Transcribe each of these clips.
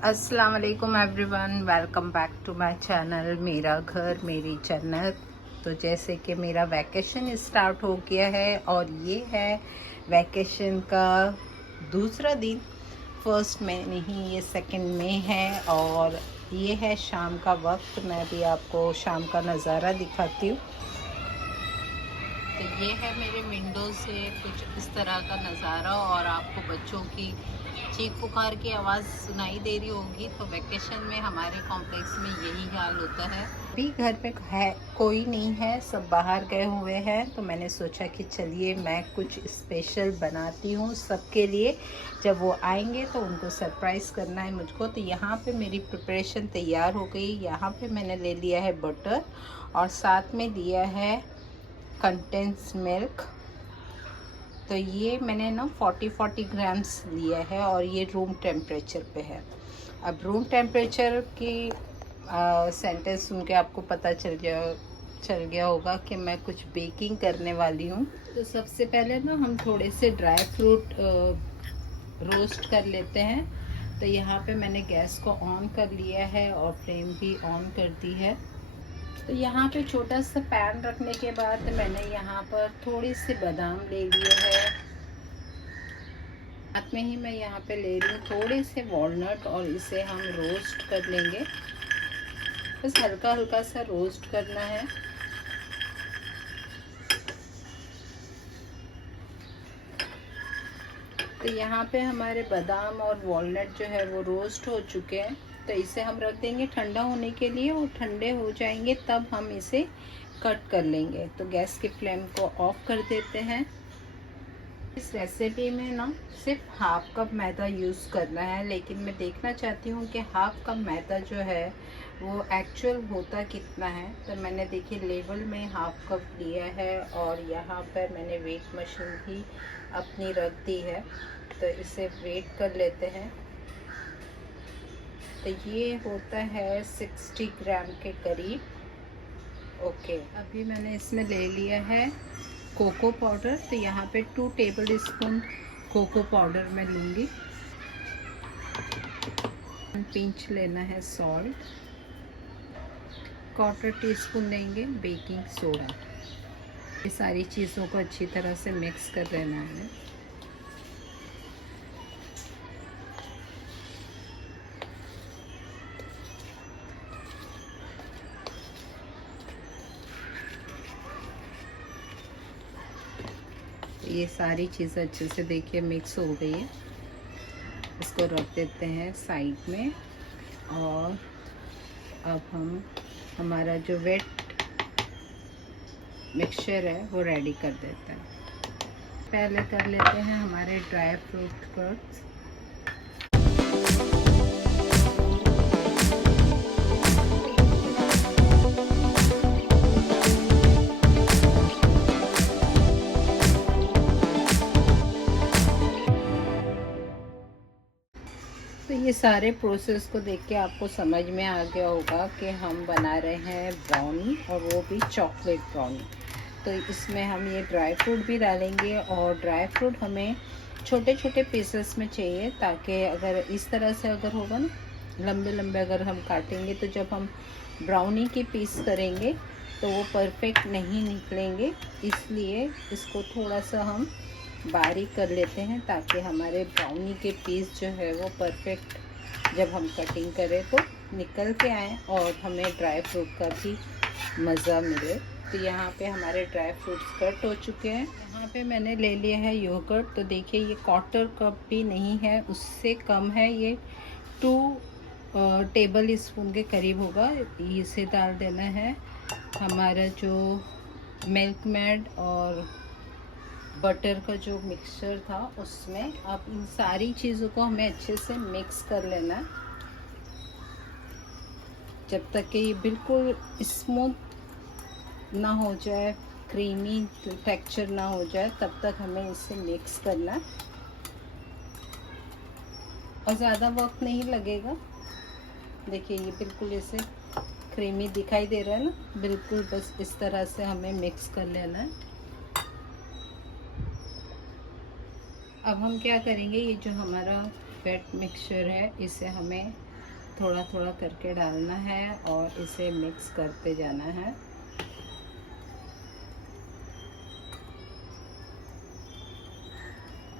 अस्सलाम वालेकुम everyone, welcome back to my channel मेरा घर मेरी जन्नत। तो जैसे कि मेरा वैकेशन स्टार्ट हो गया है और ये है वैकेशन का दूसरा दिन। फर्स्ट में नहीं, ये सेकंड में है और ये है शाम का वक्त। मैं भी आपको शाम का नज़ारा दिखाती हूँ। तो ये है मेरे विंडो से कुछ इस तरह का नज़ारा और आपको बच्चों की चीख पुकार की आवाज़ सुनाई दे रही होगी। तो वैकेशन में हमारे कॉम्प्लेक्स में यही हाल होता है। अभी घर पे है कोई नहीं है, सब बाहर गए हुए हैं। तो मैंने सोचा कि चलिए मैं कुछ स्पेशल बनाती हूँ सबके लिए। जब वो आएंगे तो उनको सरप्राइज़ करना है मुझको। तो यहाँ पे मेरी प्रिपरेशन तैयार हो गई। यहाँ पे मैंने ले लिया है बटर और साथ में लिया है कंडेंस मिल्क। तो ये मैंने ना 40 ग्राम्स लिया है और ये रूम टेम्परेचर पे है। अब रूम टेम्परेचर की सेंटेंस सुन के आपको पता चल गया होगा कि मैं कुछ बेकिंग करने वाली हूँ। तो सबसे पहले ना हम थोड़े से ड्राई फ्रूट रोस्ट कर लेते हैं। तो यहाँ पे मैंने गैस को ऑन कर लिया है और फ्लेम भी ऑन कर दी है। तो यहाँ पे छोटा सा पैन रखने के बाद मैंने यहाँ पर थोड़ी सी बादाम ले लिए है। साथ में ही मैं यहाँ पे ले रही हूँ थोड़े से वॉलनट और इसे हम रोस्ट कर लेंगे। बस हल्का हल्का सा रोस्ट करना है। तो यहाँ पे हमारे बादाम और वॉलनट जो है वो रोस्ट हो चुके हैं। तो इसे हम रख देंगे ठंडा होने के लिए और ठंडे हो जाएंगे तब हम इसे कट कर लेंगे। तो गैस की फ्लेम को ऑफ कर देते हैं। इस रेसिपी में ना सिर्फ हाफ कप मैदा यूज़ करना है, लेकिन मैं देखना चाहती हूँ कि हाफ कप मैदा जो है वो एक्चुअल होता कितना है। तो मैंने देखिए लेवल में हाफ कप लिया है और यहाँ पर मैंने वेट मशीन भी अपनी रख दी है। तो इसे वेट कर लेते हैं। तो ये होता है 60 ग्राम के करीब। ओके, अभी मैंने इसमें ले लिया है कोको पाउडर। तो यहाँ पे 2 टेबल स्पून कोको पाउडर मैं लूँगी। 1 पिंच लेना है सॉल्ट। 1/4 टीस्पून लेंगे बेकिंग सोडा। ये सारी चीज़ों को अच्छी तरह से मिक्स कर लेना है। ये सारी चीज़ें अच्छे से देखिए मिक्स हो गई है। इसको रख देते हैं साइड में और अब हम हमारा जो वेट मिक्सचर है वो रेडी कर देते हैं। पहले कर लेते हैं हमारे ड्राई फ्रूट कट्स। तो ये सारे प्रोसेस को देख के आपको समझ में आ गया होगा कि हम बना रहे हैं ब्राउनी और वो भी चॉकलेट ब्राउनी। तो इसमें हम ये ड्राई फ्रूट भी डालेंगे और ड्राई फ्रूट हमें छोटे छोटे पीसेस में चाहिए, ताकि अगर इस तरह से अगर होगा ना लंबे लंबे अगर हम काटेंगे तो जब हम ब्राउनी की पीस करेंगे तो वो परफेक्ट नहीं निकलेंगे। इसलिए इसको थोड़ा सा हम बारीक कर लेते हैं ताकि हमारे ब्राउनी के पीस जो है वो परफेक्ट जब हम कटिंग करें तो निकल के आए और हमें ड्राई फ्रूट का भी मज़ा मिले। तो यहाँ पे हमारे ड्राई फ्रूट्स कट हो चुके हैं। यहाँ पे मैंने ले लिया है योगर्ट। तो देखिए ये 1/4 कप भी नहीं है, उससे कम है। ये 2 टेबल स्पून के करीब होगा। इसे डाल देना है हमारा जो मिल्क मेड और बटर का जो मिक्सचर था उसमें। अब इन सारी चीज़ों को हमें अच्छे से मिक्स कर लेना है जब तक कि ये बिल्कुल स्मूथ ना हो जाए, क्रीमी टेक्सचर ना हो जाए, तब तक हमें इसे मिक्स करना है। और ज़्यादा वक्त नहीं लगेगा। देखिए ये बिल्कुल ऐसे क्रीमी दिखाई दे रहा है ना, बिल्कुल बस इस तरह से हमें मिक्स कर लेना है। अब हम क्या करेंगे, ये जो हमारा वेट मिक्सचर है इसे हमें थोड़ा थोड़ा करके डालना है और इसे मिक्स करते जाना है।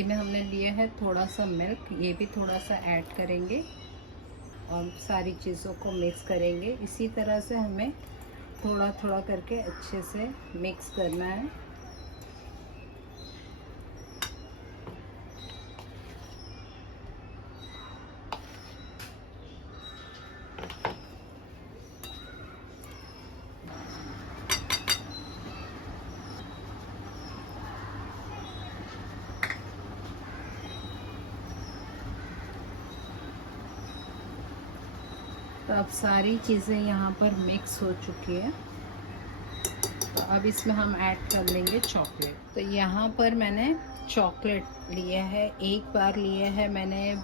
इसमें हमने लिया है थोड़ा सा मिल्क, ये भी थोड़ा सा ऐड करेंगे और सारी चीज़ों को मिक्स करेंगे। इसी तरह से हमें थोड़ा थोड़ा करके अच्छे से मिक्स करना है। तो अब सारी चीज़ें यहाँ पर मिक्स हो चुकी है। तो अब इसमें हम ऐड कर लेंगे चॉकलेट। तो यहाँ पर मैंने चॉकलेट लिया है, एक बार लिया है मैंने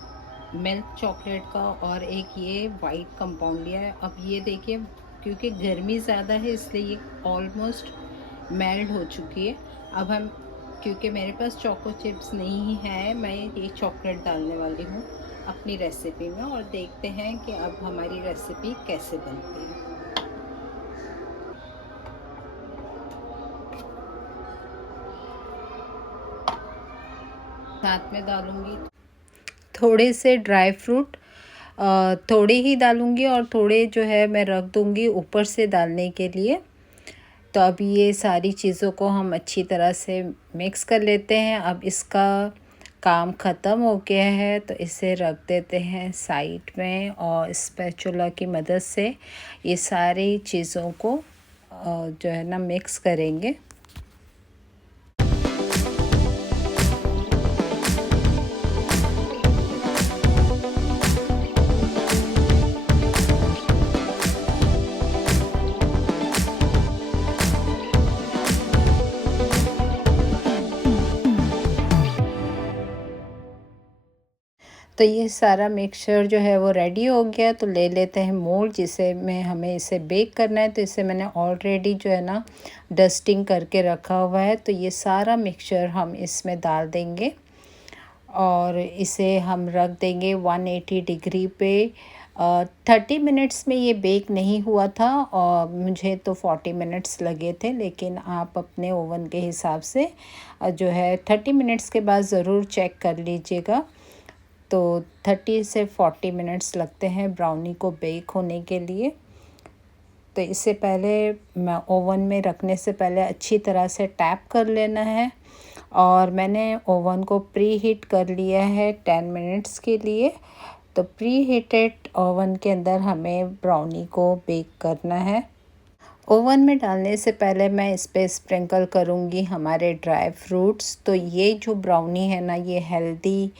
मिल्क चॉकलेट का और एक ये वाइट कंपाउंड लिया है। अब ये देखिए, क्योंकि गर्मी ज़्यादा है इसलिए ये ऑलमोस्ट मेल्ट हो चुकी है। अब हम, क्योंकि मेरे पास चोको चिप्स नहीं है, मैं ये चॉकलेट डालने वाली हूँ अपनी रेसिपी में और देखते हैं कि अब हमारी रेसिपी कैसे बनती है। साथ में डालूंगी थोड़े से ड्राई फ्रूट, थोड़े ही डालूंगी और थोड़े जो है मैं रख दूंगी ऊपर से डालने के लिए। तो अब ये सारी चीज़ों को हम अच्छी तरह से मिक्स कर लेते हैं। अब इसका काम ख़त्म हो गया है तो इसे रख देते हैं साइड में और स्पैचुला की मदद से ये सारी चीज़ों को जो है ना मिक्स करेंगे। तो ये सारा मिक्सचर जो है वो रेडी हो गया। तो ले लेते हैं मोल्ड जिसे में हमें इसे बेक करना है। तो इसे मैंने ऑलरेडी जो है ना डस्टिंग करके रखा हुआ है। तो ये सारा मिक्सचर हम इसमें डाल देंगे और इसे हम रख देंगे 180 डिग्री पे। 30 मिनट्स में ये बेक नहीं हुआ था और मुझे तो 40 मिनट्स लगे थे, लेकिन आप अपने ओवन के हिसाब से जो है 30 मिनट्स के बाद ज़रूर चेक कर लीजिएगा। तो 30 से 40 मिनट्स लगते हैं ब्राउनी को बेक होने के लिए। तो इससे पहले मैं ओवन में रखने से पहले अच्छी तरह से टैप कर लेना है और मैंने ओवन को प्री हीट कर लिया है 10 मिनट्स के लिए। तो प्री हीटेड ओवन के अंदर हमें ब्राउनी को बेक करना है। ओवन में डालने से पहले मैं इस पर स्प्रिंकल करूँगी हमारे ड्राई फ्रूट्स। तो ये जो ब्राउनी है ना, ये हेल्दी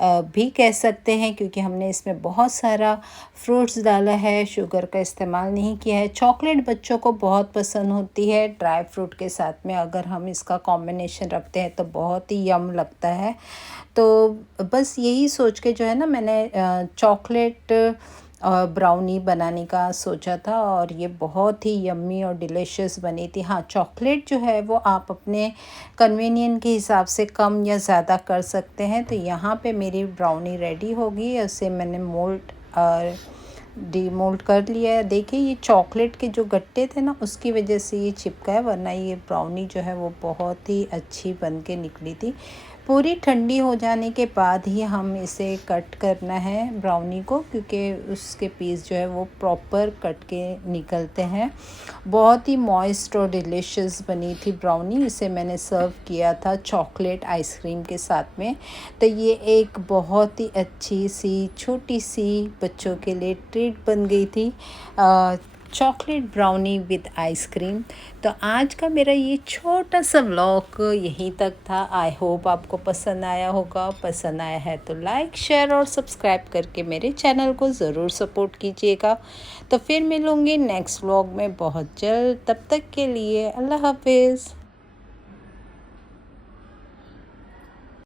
भी कह सकते हैं क्योंकि हमने इसमें बहुत सारा फ्रूट्स डाला है, शुगर का इस्तेमाल नहीं किया है। चॉकलेट बच्चों को बहुत पसंद होती है, ड्राई फ्रूट के साथ में अगर हम इसका कॉम्बिनेशन रखते हैं तो बहुत ही यम लगता है। तो बस यही सोच के जो है ना मैंने चॉकलेट ब्राउनी बनाने का सोचा था और ये बहुत ही यम्मी और डिलीशियस बनी थी। हाँ, चॉकलेट जो है वो आप अपने कन्वीनियंट के हिसाब से कम या ज़्यादा कर सकते हैं। तो यहाँ पे मेरी ब्राउनी रेडी होगी, उसे मैंने डीमोल्ड कर लिया है। देखिए ये चॉकलेट के जो गट्टे थे ना उसकी वजह से ये चिपका है, वरना ये ब्राउनी जो है वो बहुत ही अच्छी बन के निकली थी। पूरी ठंडी हो जाने के बाद ही हम इसे कट करना है ब्राउनी को, क्योंकि उसके पीस जो है वो प्रॉपर कट के निकलते हैं। बहुत ही मॉइस्ट और डिलीशियस बनी थी ब्राउनी। इसे मैंने सर्व किया था चॉकलेट आइसक्रीम के साथ में। तो ये एक बहुत ही अच्छी सी छोटी सी बच्चों के लिए ट्रीट बन गई थी, चॉकलेट ब्राउनी विद आइसक्रीम। तो आज का मेरा ये छोटा सा व्लॉग यहीं तक था। आई होप आपको पसंद आया होगा। पसंद आया है तो लाइक, शेयर और सब्सक्राइब करके मेरे चैनल को ज़रूर सपोर्ट कीजिएगा। तो फिर मिलूँगी नेक्स्ट व्लॉग में बहुत जल्द। तब तक के लिए अल्लाह हाफिज़।